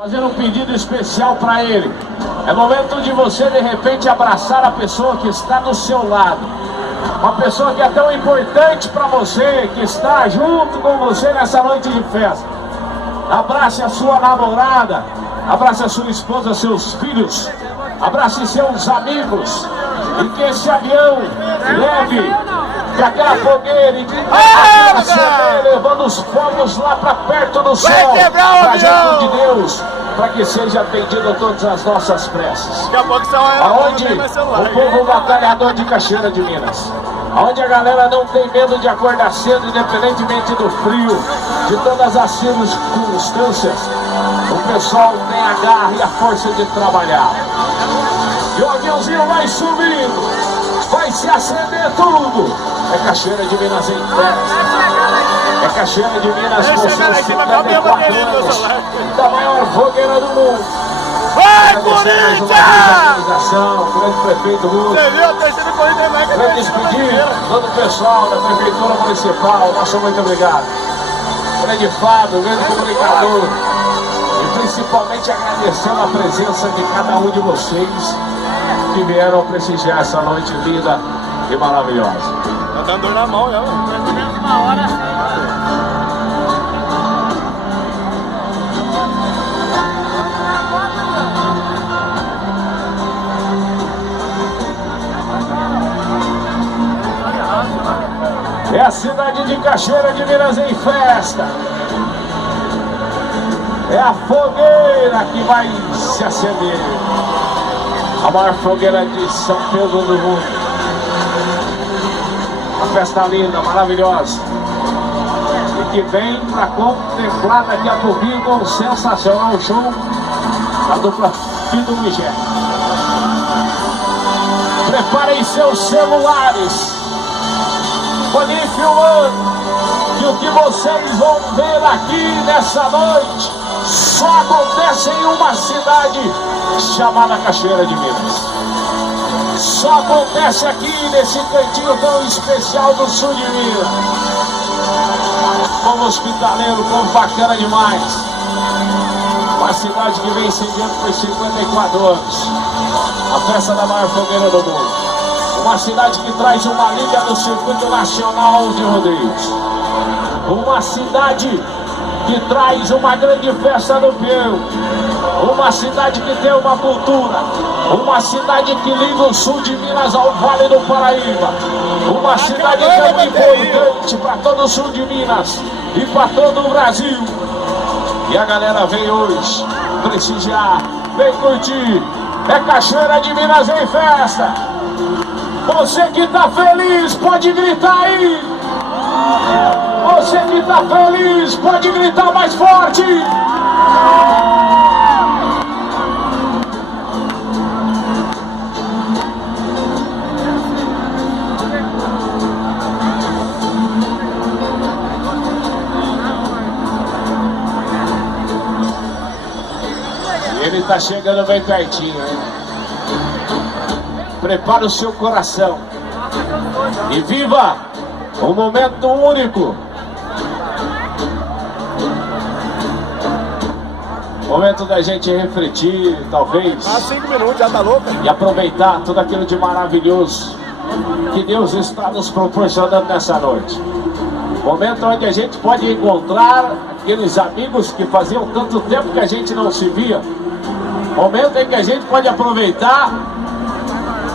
Fazendo um pedido especial para ele. É momento de você, de repente, abraçar a pessoa que está do seu lado. Uma pessoa que é tão importante para você, que está junto com você nessa noite de festa. Abrace a sua namorada, abrace a sua esposa, seus filhos, abrace seus amigos. E que esse avião leve para aquela fogueira e que levando os fogos lá para perto do céu, para junto de Deus, para que seja atendido todas as nossas preces. Aonde o povo batalhador de Cachoeira de Minas, aonde a galera não tem medo de acordar cedo, independentemente do frio, de todas as circunstâncias, o pessoal tem a garra e a força de trabalhar. E o aviãozinho vai subindo, vai se acender tudo. É Cachoeira de Minas em festa. É Cachoeira de Minas com seus 54 anos, da maior fogueira do mundo. Vai, Corinthians! Grande prefeito Lúcio. Você viu a terceira corrida mais que Grande despedir todo o pessoal da Prefeitura Municipal. Nosso muito obrigado. Grande Fábio, grande comunicador. E principalmente agradecendo a presença de cada um de vocês que vieram prestigiar essa noite linda e maravilhosa. Tá dando dor na mão já, mano. Pelo menos uma hora. É a cidade de Cachoeira de Minas em festa. É a fogueira que vai se acender. A maior fogueira de São Pedro do mundo. Uma festa linda, maravilhosa. E que vem para contemplar daqui a pouquinho um sensacional show da dupla Fido Miguel. Preparem seus celulares. Podem ir filmando. E o que vocês vão ver aqui nessa noite só acontece em uma cidade chamada Cachoeira de Minas. Só acontece aqui nesse cantinho tão especial do sul de Minas. Como hospitaleiro, como bacana demais. Uma cidade que vem incendiando por 54 anos. A festa da maior fogueira do mundo. Uma cidade que traz uma liga do circuito nacional de rodeios. Uma cidade que traz uma grande festa do peão. Uma cidade que tem uma cultura. Uma cidade que liga o sul de Minas ao Vale do Paraíba. Uma cidade tão importante para todo o sul de Minas e para todo o Brasil. E a galera vem hoje prestigiar, vem curtir. É Cachoeira de Minas em festa. Você que tá feliz, pode gritar aí. Você que tá feliz, pode gritar mais forte. Ele tá chegando bem pertinho, hein? Prepara o seu coração e viva um momento único. Momento da gente refletir, talvez. 5 minutos, já tá louca? E aproveitar tudo aquilo de maravilhoso que Deus está nos proporcionando nessa noite. Momento onde a gente pode encontrar aqueles amigos que faziam tanto tempo que a gente não se via. Momento em que a gente pode aproveitar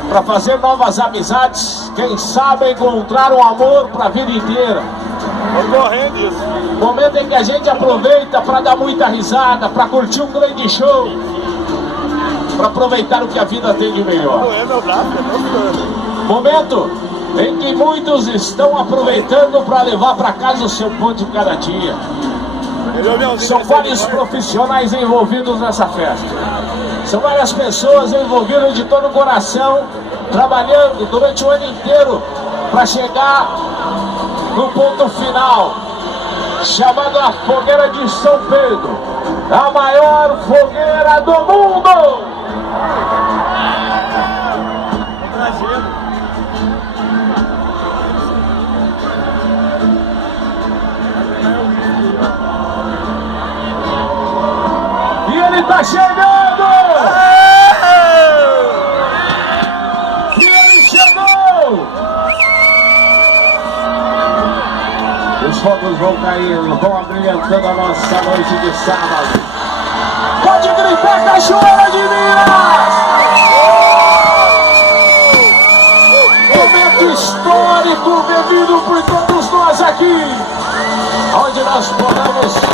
para fazer novas amizades, quem sabe encontrar um amor para a vida inteira. Tô correndo isso. Momento em que a gente aproveita para dar muita risada, para curtir um grande show, para aproveitar o que a vida tem de melhor. Não é meu braço, é Momento em que muitos estão aproveitando para levar para casa o seu pão de cada dia. São vários profissionais envolvidos nessa festa. São várias pessoas envolvidas de todo o coração, trabalhando durante o ano inteiro para chegar no ponto final, chamado a Fogueira de São Pedro, a maior fogueira do mundo. Ele tá chegando! E ele chegou! Os fogos vão caindo, vão abrilhantando a nossa noite de sábado. Pode gritar, Cachoeira de Minas! Momento histórico vivido por todos nós aqui, onde nós podemos